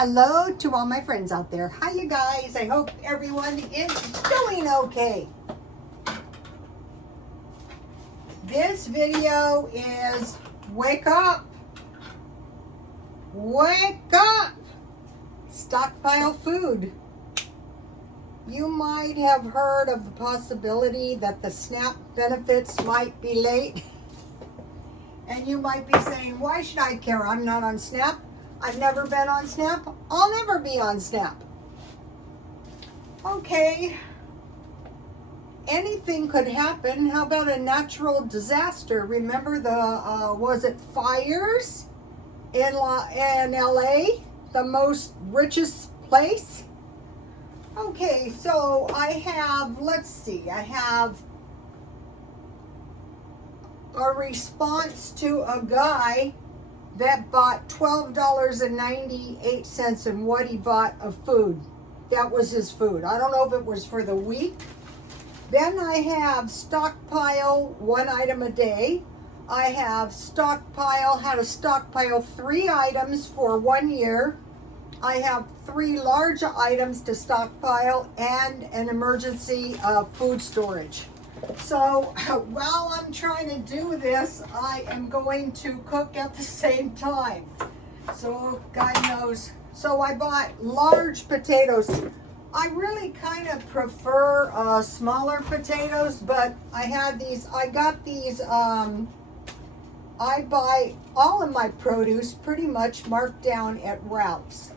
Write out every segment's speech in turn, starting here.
Hello to all my friends out there. Hi, you guys. I hope everyone is doing okay. This video is wake up. Wake up. Stockpile food. You might have heard of the possibility that the SNAP benefits might be late. And you might be saying, why should I care? I'm not on SNAP. I've never been on SNAP. I'll never be on SNAP. Okay. Anything could happen. How about a natural disaster? Remember the, was it fires in LA? The most richest place? Okay, so I have, let's see, I have a response to a guy that bought $12.98 in what he bought of food. That was his food. I don't know if it was for the week. Then I have stockpile 1 item a day. I have how to stockpile 3 items for 1 year. I have 3 large items to stockpile and an emergency food storage. So while I'm trying to do this, I am going to cook at the same time. So God knows. So I bought large potatoes. I really kind of prefer smaller potatoes, but I got these, I buy all of my produce pretty much marked down at Ralph's.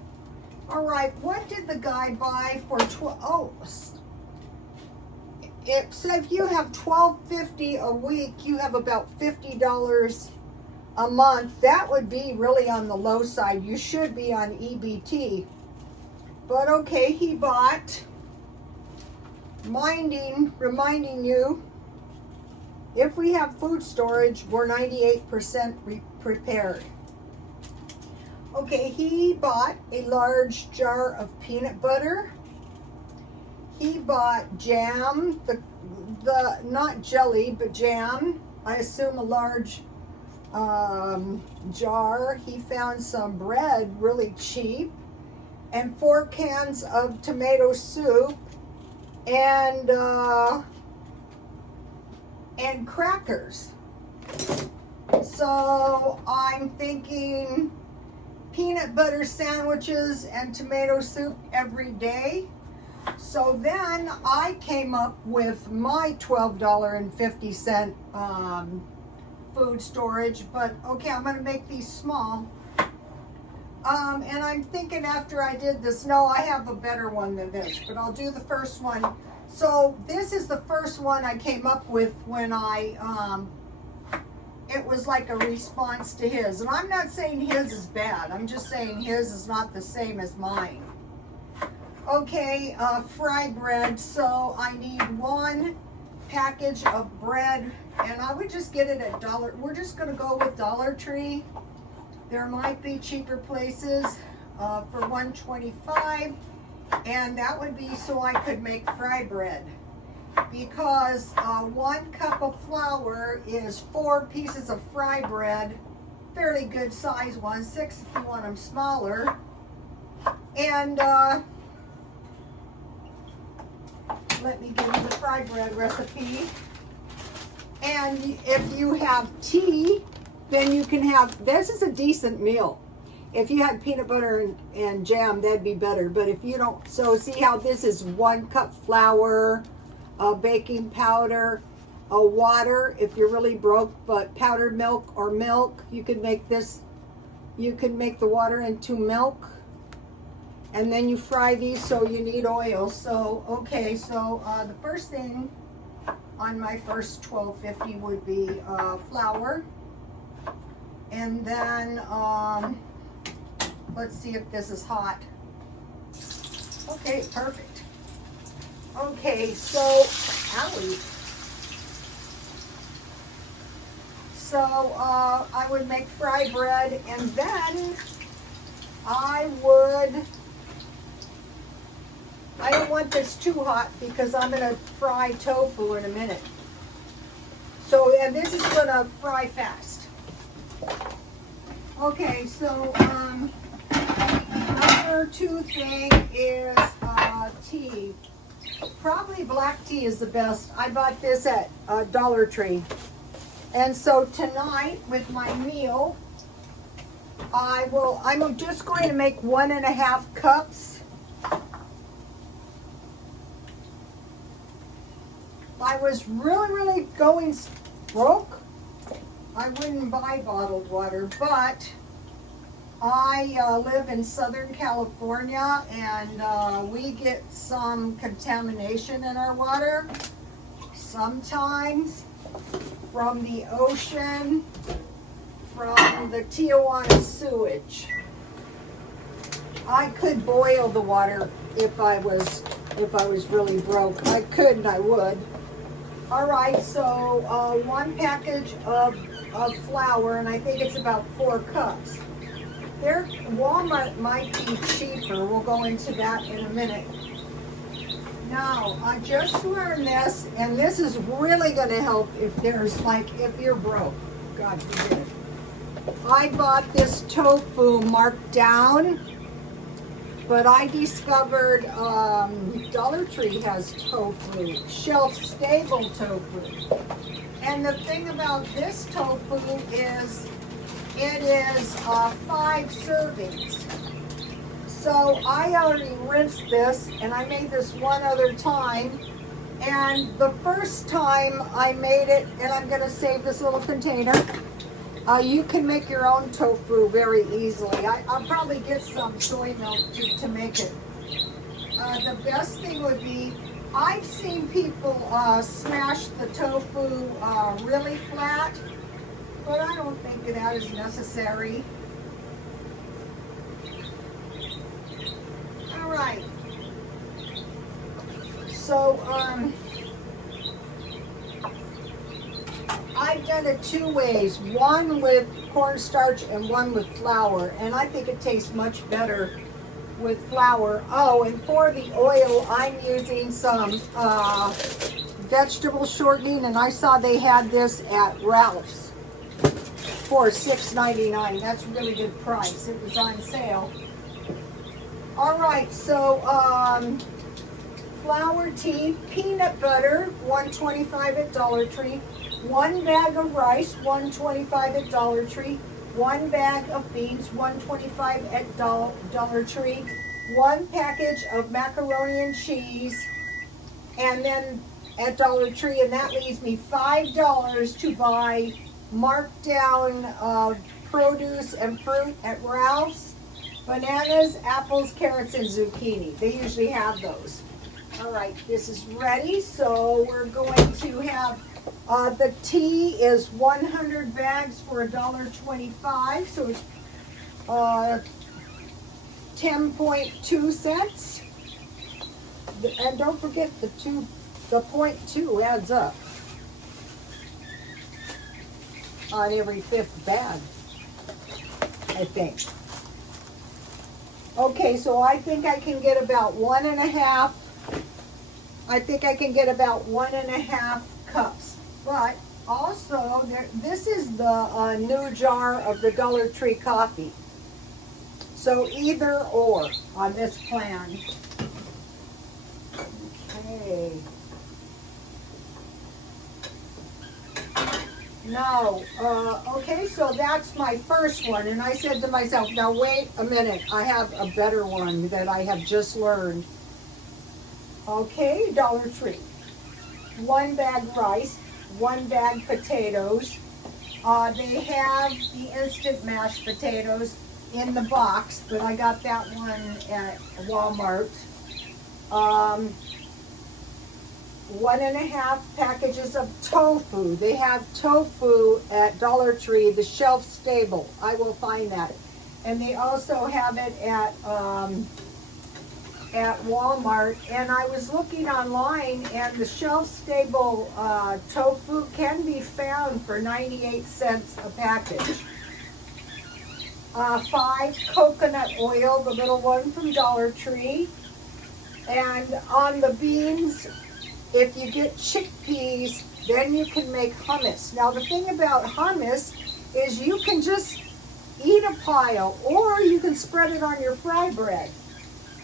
All right, what did the guy buy for so if you have $12.50 a week, you have about $50 a month. That would be really on the low side. You should be on EBT. But okay, he bought, reminding you, if we have food storage, we're 98% prepared. Okay, he bought a large jar of peanut butter. He bought jam, the not jelly, but jam. I assume a large jar. He found some bread really cheap, and 4 cans of tomato soup, and crackers. So I'm thinking peanut butter sandwiches and tomato soup every day. So then I came up with my $12.50 food storage, but okay, I'm going to make these small. And I'm thinking after I did this, no, I have a better one than this, but I'll do the first one. So this is the first one I came up with when it was like a response to his. And I'm not saying his is bad. I'm just saying his is not the same as mine. Okay, fry bread. So I need 1 package of bread, and I would just get it at Dollar. We're just going to go with Dollar Tree. There might be cheaper places for $1.25, and that would be so I could make fry bread. Because 1 cup of flour is 4 pieces of fry bread, fairly good size ones, 6 if you want them smaller. And let me give you the fry bread recipe. And if you have tea, then you can have, this is a decent meal. If you had peanut butter and jam, that'd be better. But if you don't, so see how this is 1 cup flour, baking powder, water if you're really broke, but powdered milk or milk. You can make this, you can make the water into milk. And then you fry these, so you need oil. So, okay, so the first thing on my first $12.50 would be flour. And then, let's see if this is hot. Okay, perfect. Okay, so, owie. So, I would make fry bread, and then I don't want this too hot because I'm going to fry tofu in a minute. So, and this is going to fry fast. Okay, so after go-to thing is tea. Probably black tea is the best. I bought this at Dollar Tree. And so tonight with my meal, I'm just going to make 1.5 cups. I was really going broke. I wouldn't buy bottled water, but I live in Southern California, and we get some contamination in our water, sometimes from the ocean, from the Tijuana sewage. I could boil the water if I was really broke. I could and I would. All right, so 1 package of flour, and I think it's about 4 cups. Walmart might be cheaper. We'll go into that in a minute. Now, I just learned this, and this is really going to help if you're broke. God forbid. I bought this tofu marked down, but I discovered Dollar Tree has tofu, shelf-stable tofu. And the thing about this tofu is it is 5 servings. So I already rinsed this, and I made this one other time. And the first time I made it, and I'm going to save this little container, you can make your own tofu very easily. I'll probably get some soy milk to make it. The best thing would be, I've seen people smash the tofu really flat, but I don't think that is necessary. All right. So, I've done it 2 ways, one with cornstarch and one with flour, and I think it tastes much better with flour. Oh, and for the oil, I'm using some vegetable shortening, and I saw they had this at Ralph's for $6.99. That's a really good price. It was on sale. All right, so flour, tea, peanut butter, $1.25 at Dollar Tree. 1 bag of rice, $1.25 at Dollar Tree. 1 bag of beans, $1.25 at Dollar Tree. 1 package of macaroni and cheese, and then at Dollar Tree, and that leaves me $5 to buy marked down produce and fruit at Ralph's. Bananas, apples, carrots, and zucchini. They usually have those. All right, this is ready, so we're going to have the tea is 100 bags for $1.25, so it's 10.2 cents. And don't forget the 0.2 adds up on every 5th bag, I think. Okay, so I think I can get about 1.5. I think I can get about 1.5 cups. But also, this is the new jar of the Dollar Tree coffee. So either or on this plan. Okay. Now, okay, so that's my first one. And I said to myself, now wait a minute. I have a better one that I have just learned. Okay, Dollar Tree. 1 bag rice, 1 bag potatoes. They have the instant mashed potatoes in the box, but I got that one at Walmart. 1.5 packages of tofu. They have tofu at Dollar Tree, the shelf stable. I will find that. And they also have it at Walmart. And I was looking online, and the shelf stable tofu can be found for 98 cents a package. 5 coconut oil, the little one from Dollar Tree. And on the beans, if you get chickpeas, then you can make hummus. Now the thing about hummus is you can just eat a pile, or you can spread it on your fry bread.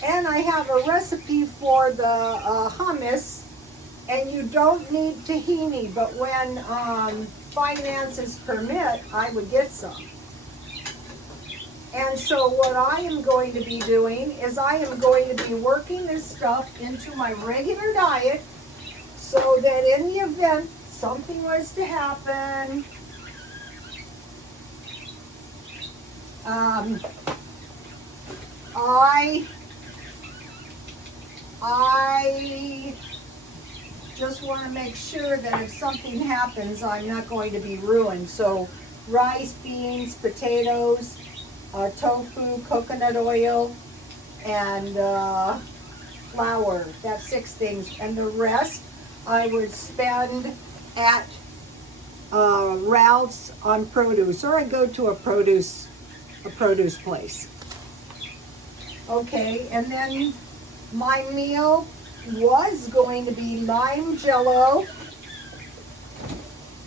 And I have a recipe for the hummus, and you don't need tahini, but when finances permit, I would get some. And so what I am going to be doing is I am going to be working this stuff into my regular diet so that in the event something was to happen, I just want to make sure that if something happens, I'm not going to be ruined. So rice, beans, potatoes, tofu, coconut oil, and flour. That's 6 things. And the rest I would spend at Ralph's on produce, or I go to a produce place. Okay, and then my meal was going to be lime jello,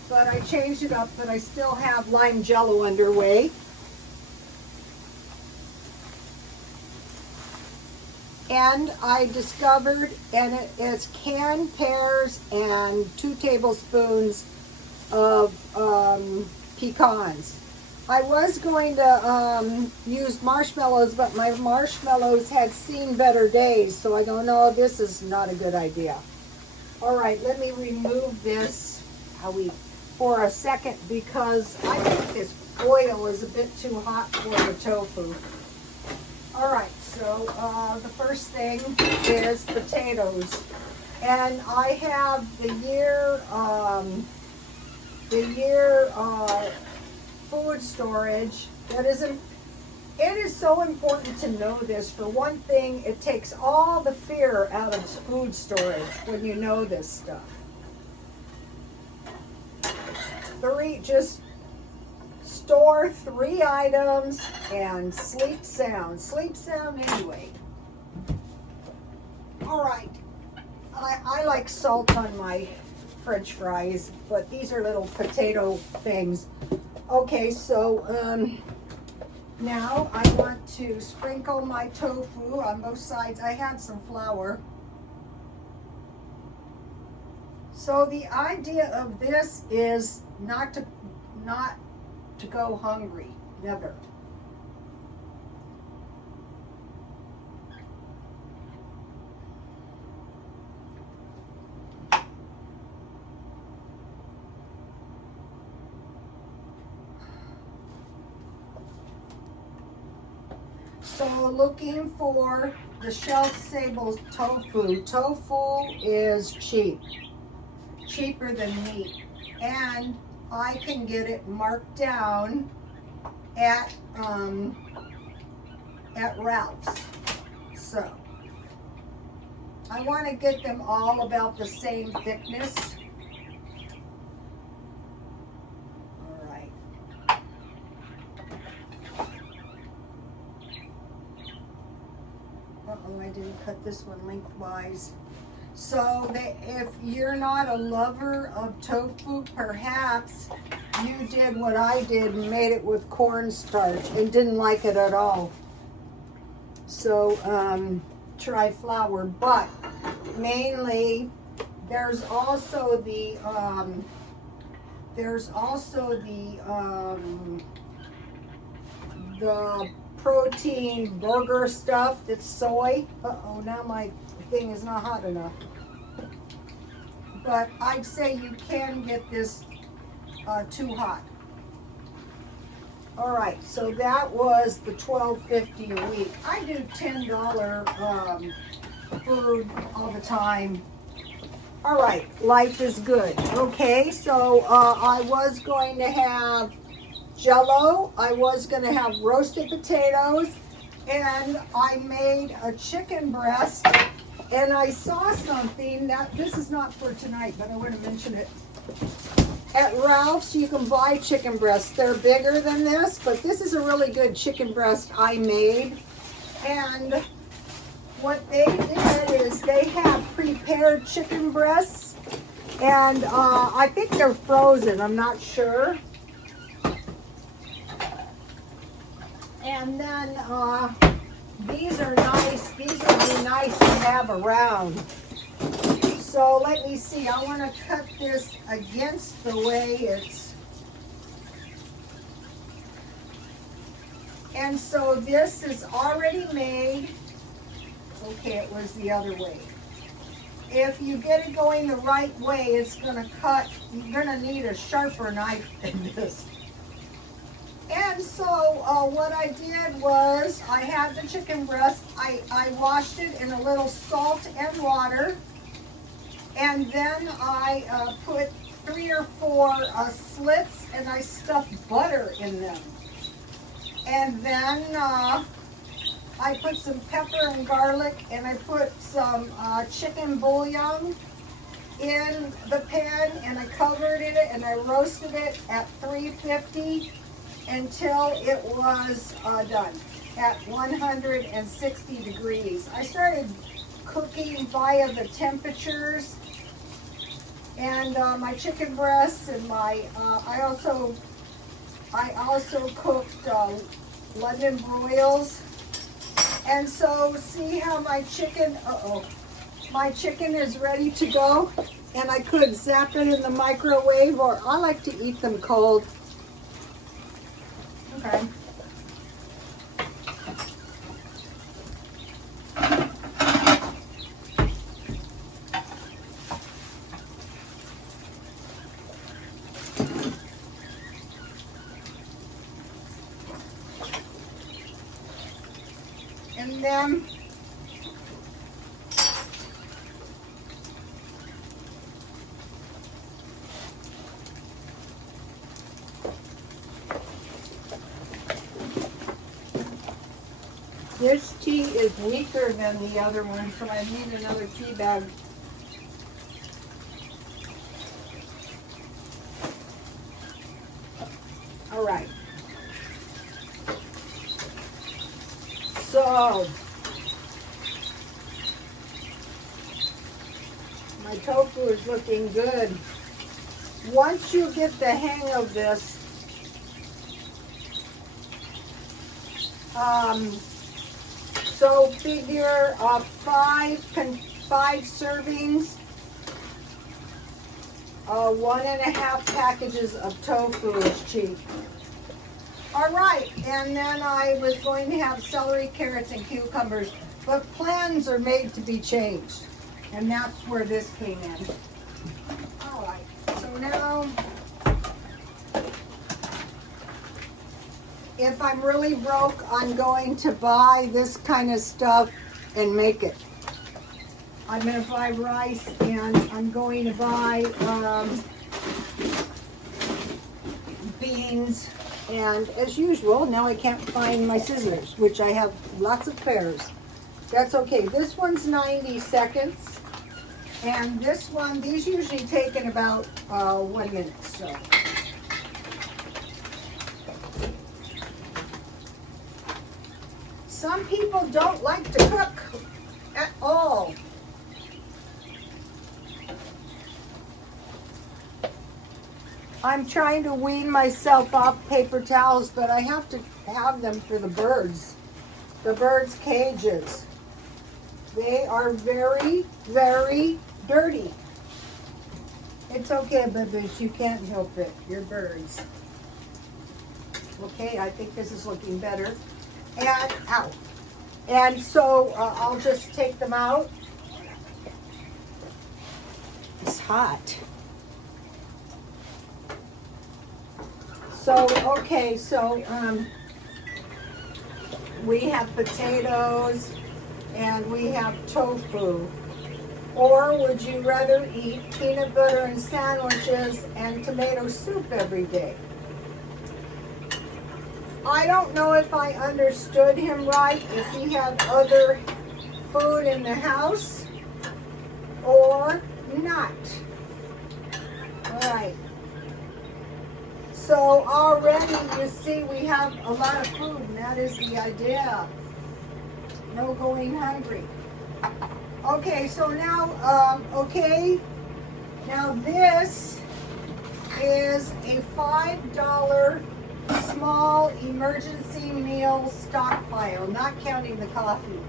but I changed it up, but I still have lime jello underway. And I discovered, and it's canned pears and 2 tablespoons of pecans. I was going to use marshmallows, but my marshmallows had seen better days, so I go, no, this is not a good idea. All right, let me remove this for a second, because I think this oil is a bit too hot for the tofu. All right, so the first thing is potatoes, and I have the year food storage. It is so important to know this. For one thing, it takes all the fear out of food storage when you know this stuff. 3, just store 3 items and sleep sound. Sleep sound anyway. All right. I like salt on my French fries, but these are little potato things. Okay, so now I want to sprinkle my tofu on both sides. I had some flour. So the idea of this is not to go hungry, never. So looking for the shelf-stable tofu. Tofu is cheap, cheaper than meat, and I can get it marked down at Ralph's. So I want to get them all about the same thickness. All right. Uh-oh, I didn't cut this one lengthwise. So if you're not a lover of tofu, perhaps you did what I did and made it with cornstarch and didn't like it at all. So try flour, but mainly there's also the protein burger stuff that's soy. Uh-oh, now my thing is not hot enough. But I'd say you can get this too hot. All right, so that was the $12.50 a week. I do $10 food all the time. All right, life is good. Okay, so I was going to have Jello. I was going to have roasted potatoes, and I made a chicken breast. And I saw something that, this is not for tonight, but I want to mention it. At Ralph's, you can buy chicken breasts. They're bigger than this, but this is a really good chicken breast I made. And what they did is they have prepared chicken breasts, and I think they're frozen, I'm not sure. And then these are nice. These have around. So let me see, I want to cut this against the way it's, and so this is already made. Okay, it was the other way. If you get it going the right way, it's going to cut, you're going to need a sharper knife than this. And so what I did was, I had the chicken breast, I washed it in a little salt and water, and then I put 3 or 4 slits, and I stuffed butter in them. And then I put some pepper and garlic, and I put some chicken bouillon in the pan, and I covered it, and I roasted it at 350 until it was done at 160 degrees. I started cooking via the temperatures, and my chicken breasts, and my I also cooked London broils. And so see how my chicken, my chicken is ready to go, and I could zap it in the microwave, or I like to eat them cold. Okay. And then this tea is weaker than the other one, so I need another tea bag. All right. So, my tofu is looking good. Once you get the hang of this, so figure 5 servings, 1.5 packages of tofu is cheap. All right, and then I was going to have celery, carrots, and cucumbers, but plans are made to be changed, and that's where this came in. All right, so now, if I'm really broke, I'm going to buy this kind of stuff and make it. I'm going to buy rice, and I'm going to buy beans. And as usual, now I can't find my scissors, which I have lots of pairs. That's okay. This one's 90 seconds. And this one, these usually take in about 1 minute. So. Some people don't like to cook at all. I'm trying to wean myself off paper towels, but I have to have them for the birds cages. They are very, very dirty. It's okay, babies, you can't help it. You're birds. Okay, I think this is looking better. And out. And so I'll just take them out. It's hot. So, okay, so we have potatoes and we have tofu. Or would you rather eat peanut butter and sandwiches and tomato soup every day? I don't know if I understood him right, if he had other food in the house or not. All right. So already you see we have a lot of food, and that is the idea. No going hungry. Okay, so now, now this is a $5 small emergency meal stockpile, not counting the coffee.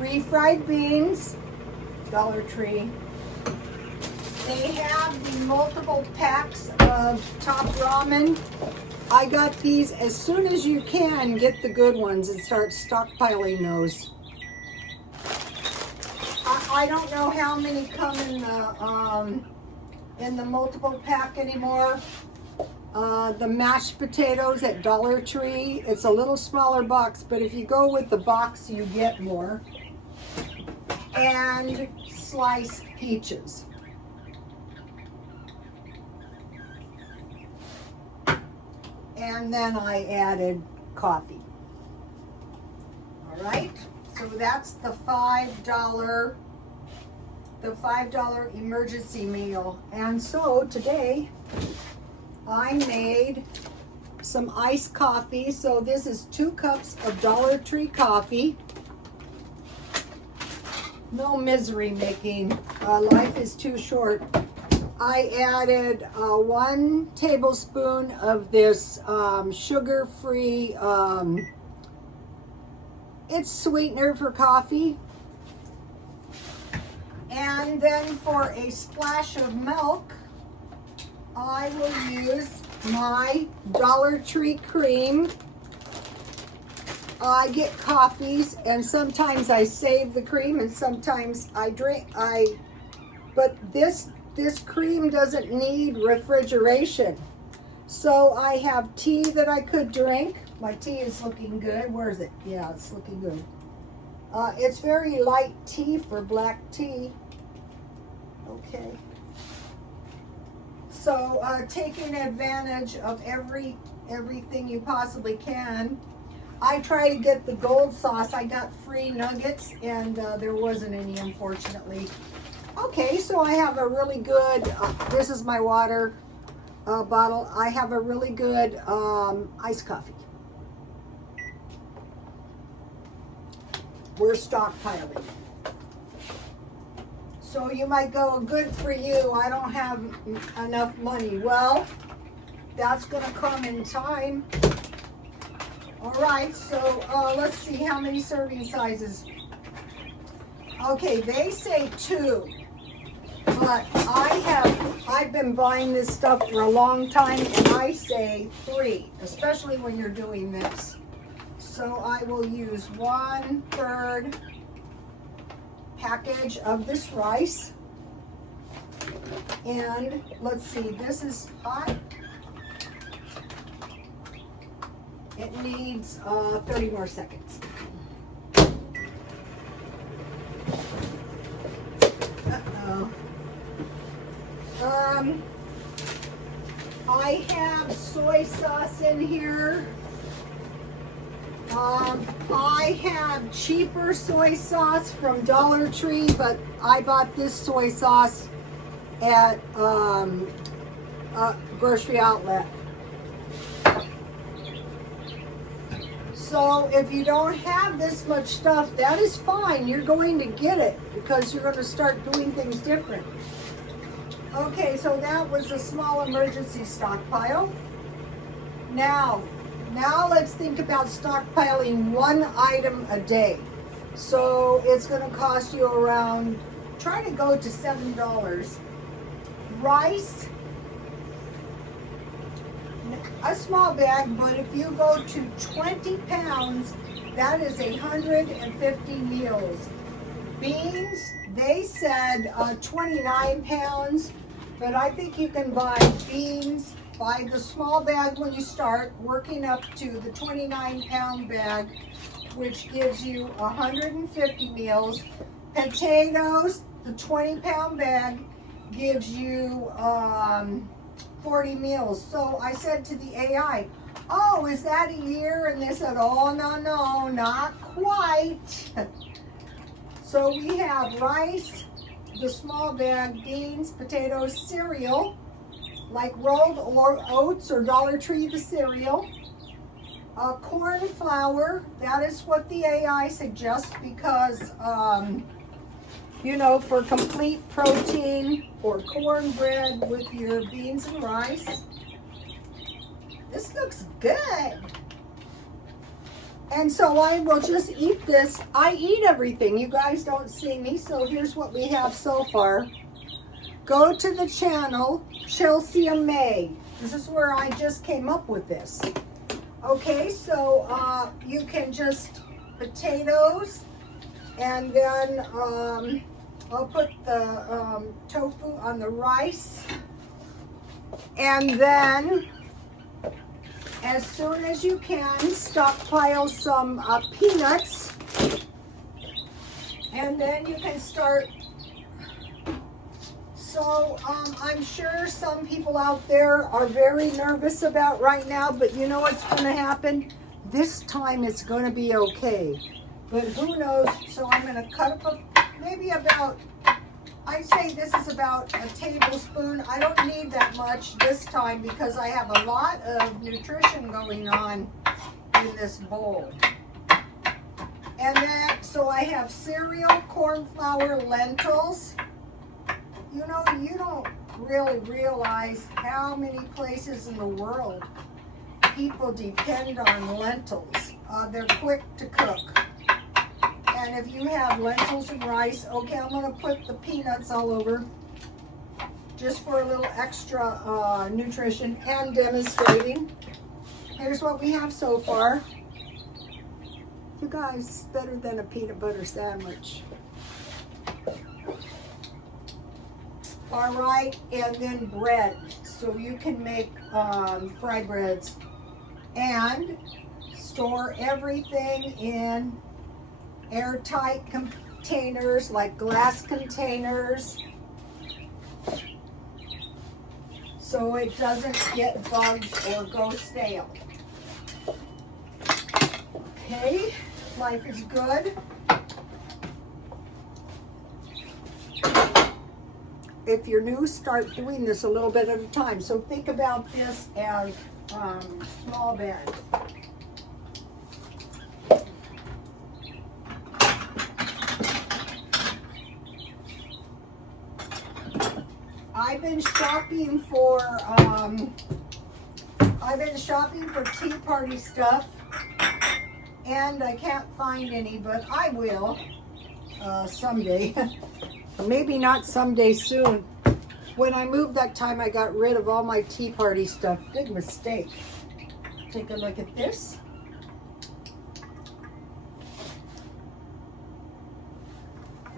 refried beans, Dollar Tree. They have the multiple packs of top ramen. I got these as soon as you can. Get the good ones and start stockpiling those. I don't know how many come in the multiple pack anymore. The mashed potatoes at Dollar Tree, it's a little smaller box, but if you go with the box, you get more. And sliced peaches. And then I added coffee. All right, so that's the $5 emergency meal. And so today I made some iced coffee. So this is 2 cups of Dollar Tree coffee. No misery making. Life is too short. I added 1 tablespoon of this sugar-free, it's sweetener for coffee. And then for a splash of milk, I will use my Dollar Tree cream. I get coffees, and sometimes I save the cream, and sometimes I drink. But this cream doesn't need refrigeration. So I have tea that I could drink. My tea is looking good. Where is it? Yeah, it's looking good. It's very light tea for black tea. Okay. So taking advantage of everything you possibly can. I try to get the gold sauce. I got free nuggets, and there wasn't any, unfortunately. Okay, so I have a really good, this is my water bottle. I have a really good iced coffee. We're stockpiling. So you might go, good for you, I don't have enough money. Well, that's going to come in time. All right, so let's see how many serving sizes. Okay, they say 2, but I've been buying this stuff for a long time, and I say 3, especially when you're doing this. So I will use 1/3 package of this rice. And let's see, this is hot. It needs 30 more seconds. Uh-oh. I have soy sauce in here. I have cheaper soy sauce from Dollar Tree, but I bought this soy sauce at a grocery outlet. So if you don't have this much stuff, that is fine. You're going to get it because you're going to start doing things different. Okay, so that was a small emergency stockpile. Now let's think about stockpiling 1 item a day. So it's going to cost you around, try to go to $7. Rice, a small bag, but if you go to 20 pounds, that is 150 meals. Beans, they said 29 pounds, but I think you can buy beans, buy the small bag when you start, working up to the 29-pound bag, which gives you 150 meals. Potatoes, the 20-pound bag, gives you 40 meals. So I said to the AI, oh, is that a year? And they said, oh, no, not quite. So we have rice, the small bag, beans, potatoes, cereal, like rolled or oats or Dollar Tree, the cereal. Corn flour, that is what the AI suggests because, you know, for complete protein, or cornbread with your beans and rice. This looks good. And so I will just eat this. I eat everything. You guys don't see me, so here's what we have so far. Go to the channel, Chelsea May. This is where I just came up with this. Okay, so you can just potatoes, and then I'll put the tofu on the rice, and then as soon as you can, stockpile some peanuts, and then you can start. So I'm sure some people out there are very nervous about right now, but you know what's going to happen? This time it's going to be okay. But who knows? So I'm going to cut up maybe about, I'd say this is about a tablespoon. I don't need that much this time because I have a lot of nutrition going on in this bowl. And then, so I have cereal, corn flour, lentils. You know, you don't really realize how many places in the world people depend on lentils. They're quick to cook. And if you have lentils and rice, okay, I'm going to put the peanuts all over just for a little extra nutrition and demonstrating. Here's what we have so far. You guys, it's better than a peanut butter sandwich. All right, and then bread. So you can make fry breads and store everything in airtight containers, like glass containers, so it doesn't get bugs or go stale. Okay, life is good. If you're new, start doing this a little bit at a time. So think about this as small bags. I've been shopping for tea party stuff, and I can't find any, but I will someday. Maybe not someday soon. When I moved that time, I got rid of all my tea party stuff. Big mistake. Take a look at this.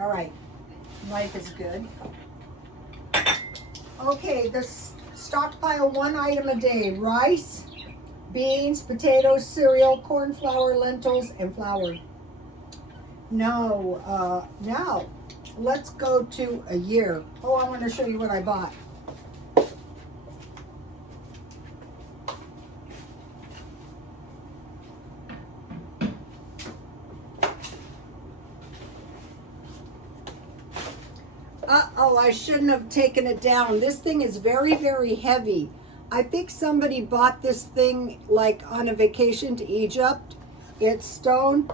All right, life is good. Okay, this stockpile one item a day: rice, beans, potatoes, cereal, corn flour, lentils, and flour. Now, let's go to a year. Oh, I want to show you what I bought. Uh-oh, I shouldn't have taken it down. This thing is very, very heavy. I think somebody bought this thing like on a vacation to Egypt. It's stone.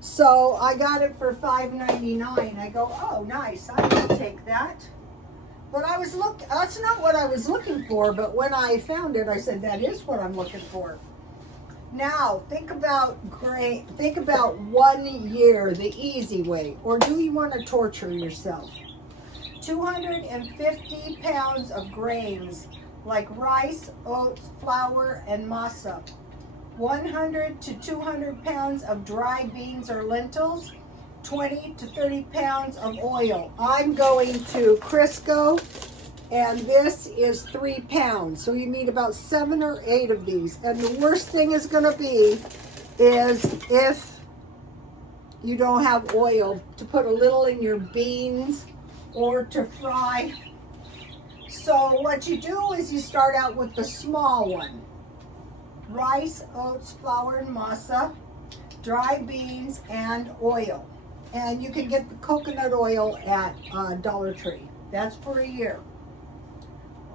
So I got it for $5.99. I go, oh, nice. I will take that. But that's not what I was looking for. But when I found it, I said, that is what I'm looking for. Now, think about 1 year, the easy way. Or do you want to torture yourself? 250 pounds of grains like rice, oats, flour, and masa. 100 to 200 pounds of dry beans or lentils. 20 to 30 pounds of oil. I'm going to Crisco, and this is 3 pounds. So you need about 7 or 8 of these. And the worst thing is going to be is if you don't have oil, to put a little in your beans or to fry. So what you do is you start out with the small one. Rice, oats, flour, and masa, dry beans, and oil. And you can get the coconut oil at Dollar Tree. That's for a year.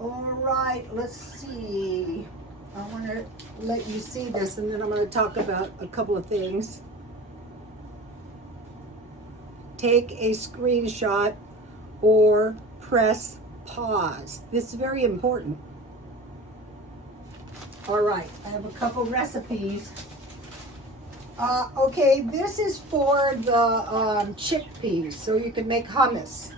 All right, let's see. I want to let you see this, and then I'm going to talk about a couple of things. Take a screenshot or press pause. This is very important. All right, I have a couple recipes. Okay, this is for the chickpeas, so you can make hummus.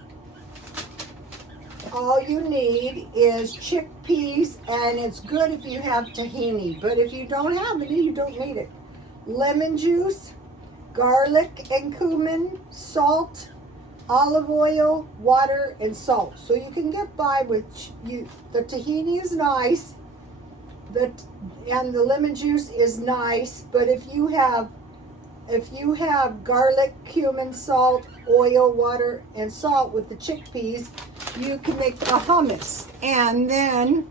All you need is chickpeas, and it's good if you have tahini, but if you don't have any, you don't need it. Lemon juice, garlic and cumin, salt, olive oil, water, and salt. So you can get by with the tahini is nice, and the lemon juice is nice, but if you have garlic, cumin, salt, oil, water, and salt with the chickpeas, you can make the hummus. And then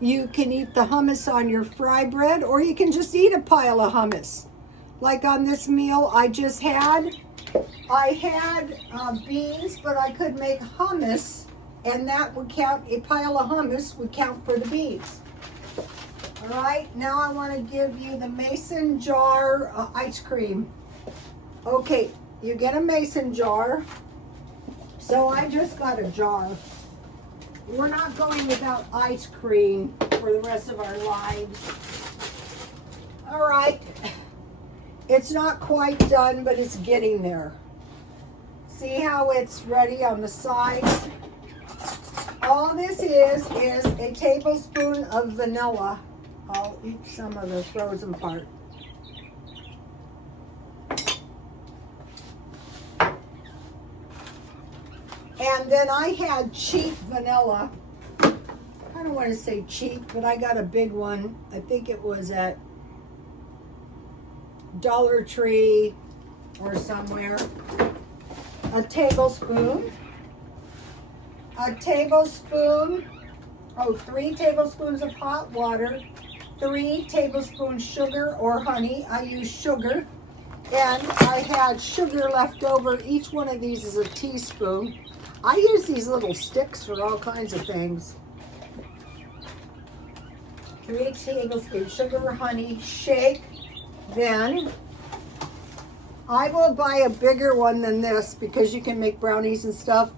you can eat the hummus on your fry bread, or you can just eat a pile of hummus. Like on this meal I just had, I had beans, but I could make hummus, and that would count, a pile of hummus would count for the beans. All right, now I want to give you the mason jar ice cream. Okay, you get a mason jar. So I just got a jar. We're not going without ice cream for the rest of our lives. All right, it's not quite done, but it's getting there. See how it's ready on the sides? All this is a tablespoon of vanilla. I'll eat some of the frozen part. And then I had cheap vanilla. I don't want to say cheap, but I got a big one. I think it was at Dollar Tree or somewhere. A tablespoon. 3 tablespoons of hot water. 3 tablespoons sugar or honey. I use sugar. And I had sugar left over. Each one of these is a teaspoon. I use these little sticks for all kinds of things. 3 tablespoons sugar or honey. Shake. Then I will buy a bigger one than this because you can make brownies and stuff.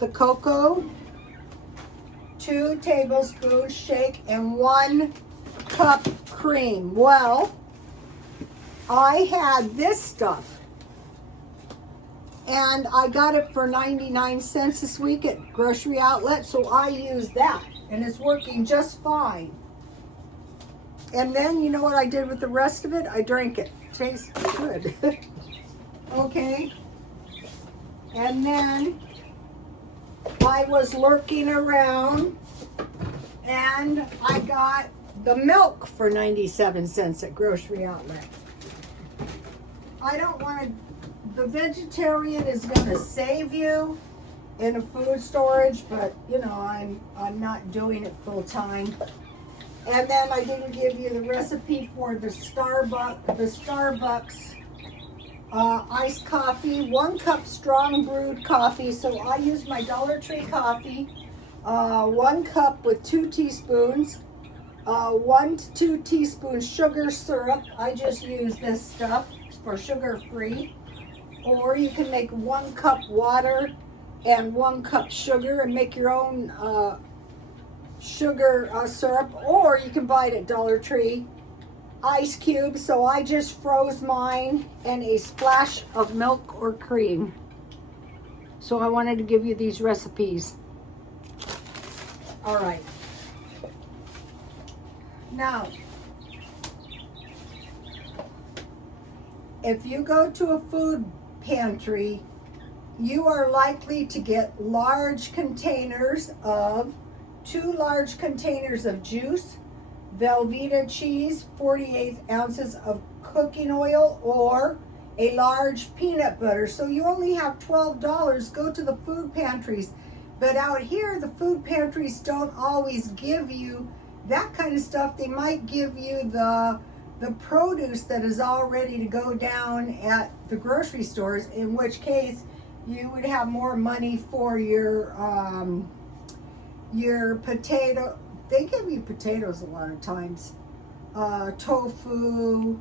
The cocoa. 2 tablespoons. Shake. And 1 cup cream. Well, I had this stuff, and I got it for 99 cents this week at Grocery Outlet, so I use that, and it's working just fine. And then, you know what I did with the rest of it? I drank it. Tastes good. Okay. And then I was lurking around, and I got the milk for 97 cents at Grocery Outlet. I don't want to, the vegetarian is going to save you in a food storage, but you know, I'm not doing it full time. And then I didn't give you the recipe for the Starbucks iced coffee, 1 cup strong brewed coffee. So I use my Dollar Tree coffee, 1 cup with 2 teaspoons, 1 to 2 teaspoons sugar syrup. I just use this stuff for sugar free. Or you can make 1 cup water and 1 cup sugar and make your own sugar syrup, or you can buy it at Dollar Tree. Ice cubes, so I just froze mine, and a splash of milk or cream. So I wanted to give you these recipes. All right. Now, if you go to a food pantry, you are likely to get large containers of 2 large containers of juice, Velveeta cheese, 48 ounces of cooking oil, or a large peanut butter. So you only have $12. Go to the food pantries. But out here, the food pantries don't always give you that kind of stuff. They might give you the produce that is all ready to go down at the grocery stores, in which case you would have more money for your potato. They give you potatoes a lot of times, tofu.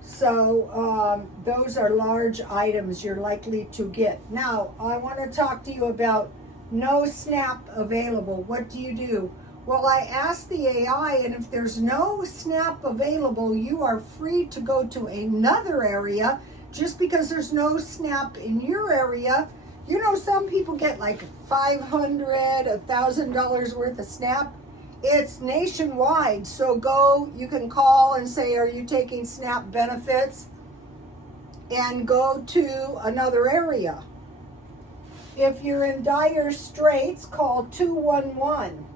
So those are large items you're likely to get. Now, I want to talk to you about no SNAP available. What do? Well, I asked the AI, and if there's no SNAP available, you are free to go to another area. Just because there's no SNAP in your area, you know, some people get like $500, $1,000 worth of SNAP. It's nationwide, so you can call and say, are you taking SNAP benefits? And go to another area. If you're in dire straits, call 211.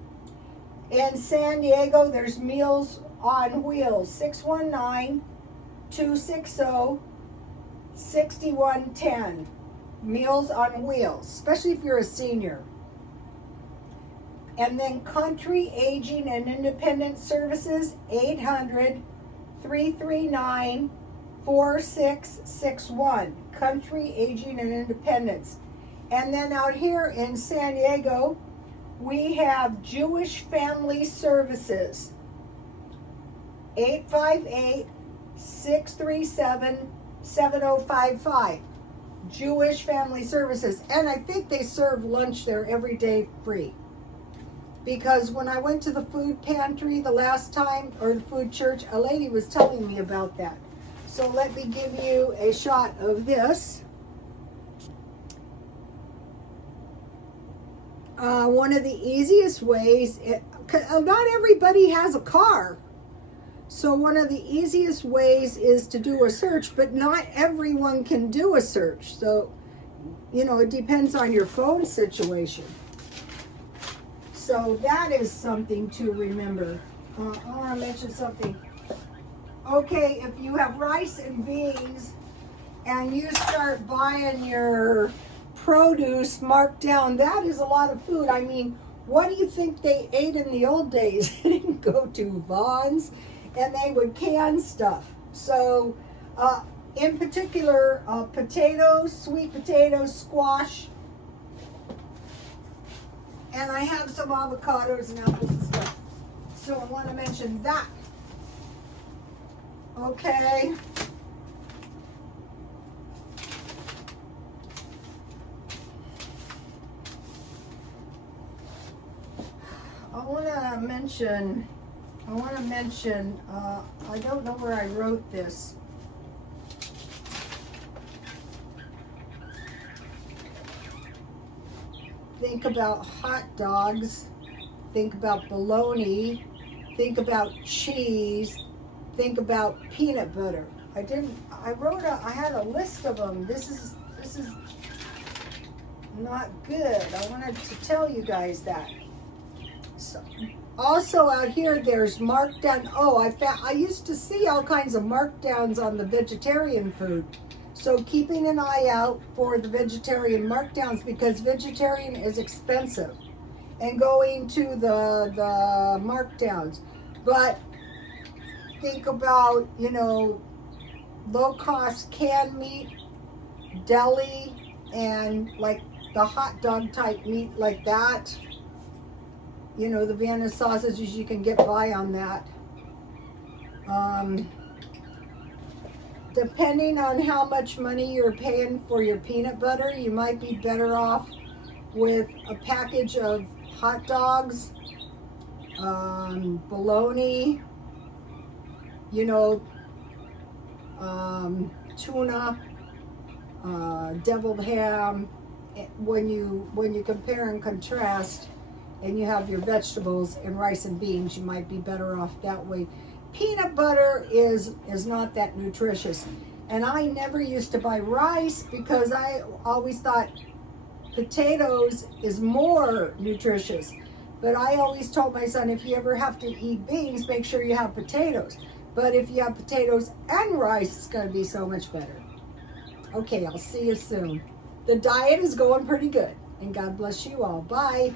In San Diego, there's Meals on Wheels, 619-260-6110. Meals on Wheels, especially if you're a senior. And then Country Aging and Independent Services, 800-339-4661. Country Aging and Independence. And then out here in San Diego, we have Jewish Family Services, 858-637-7055. Jewish Family Services. And I think they serve lunch there every day free. Because when I went to the food pantry the last time, or the food church, a lady was telling me about that. So let me give you a shot of this. One of the easiest ways, not everybody has a car. So one of the easiest ways is to do a search, but not everyone can do a search. So, you know, it depends on your phone situation. So that is something to remember. I want to mention something. Okay, if you have rice and beans and you start buying your produce marked down, that is a lot of food. I mean, what do you think they ate in the old days? They didn't go to Vaughn's and they would can stuff. So, in particular, potatoes, sweet potatoes, squash, and I have some avocados and apples and stuff. So I want to mention that. Okay. I want to mention, I don't know where I wrote this. Think about hot dogs, think about bologna, think about cheese, think about peanut butter. I had a list of them. This is not good. I wanted to tell you guys that. So, also out here, there's markdown. Oh, I used to see all kinds of markdowns on the vegetarian food. So keeping an eye out for the vegetarian markdowns, because vegetarian is expensive, and going to the markdowns. But think about, you know, low cost canned meat, deli, and like the hot dog type meat like that. You know, the Vienna sausages, you can get by on that. Depending on how much money you're paying for your peanut butter, you might be better off with a package of hot dogs, bologna, you know, tuna, deviled ham. When you compare and contrast, and you have your vegetables and rice and beans, you might be better off that way. Peanut butter is not that nutritious. And I never used to buy rice because I always thought potatoes is more nutritious. But I always told my son, if you ever have to eat beans, make sure you have potatoes. But if you have potatoes and rice, it's going to be so much better. Okay, I'll see you soon. The diet is going pretty good. And God bless you all. Bye.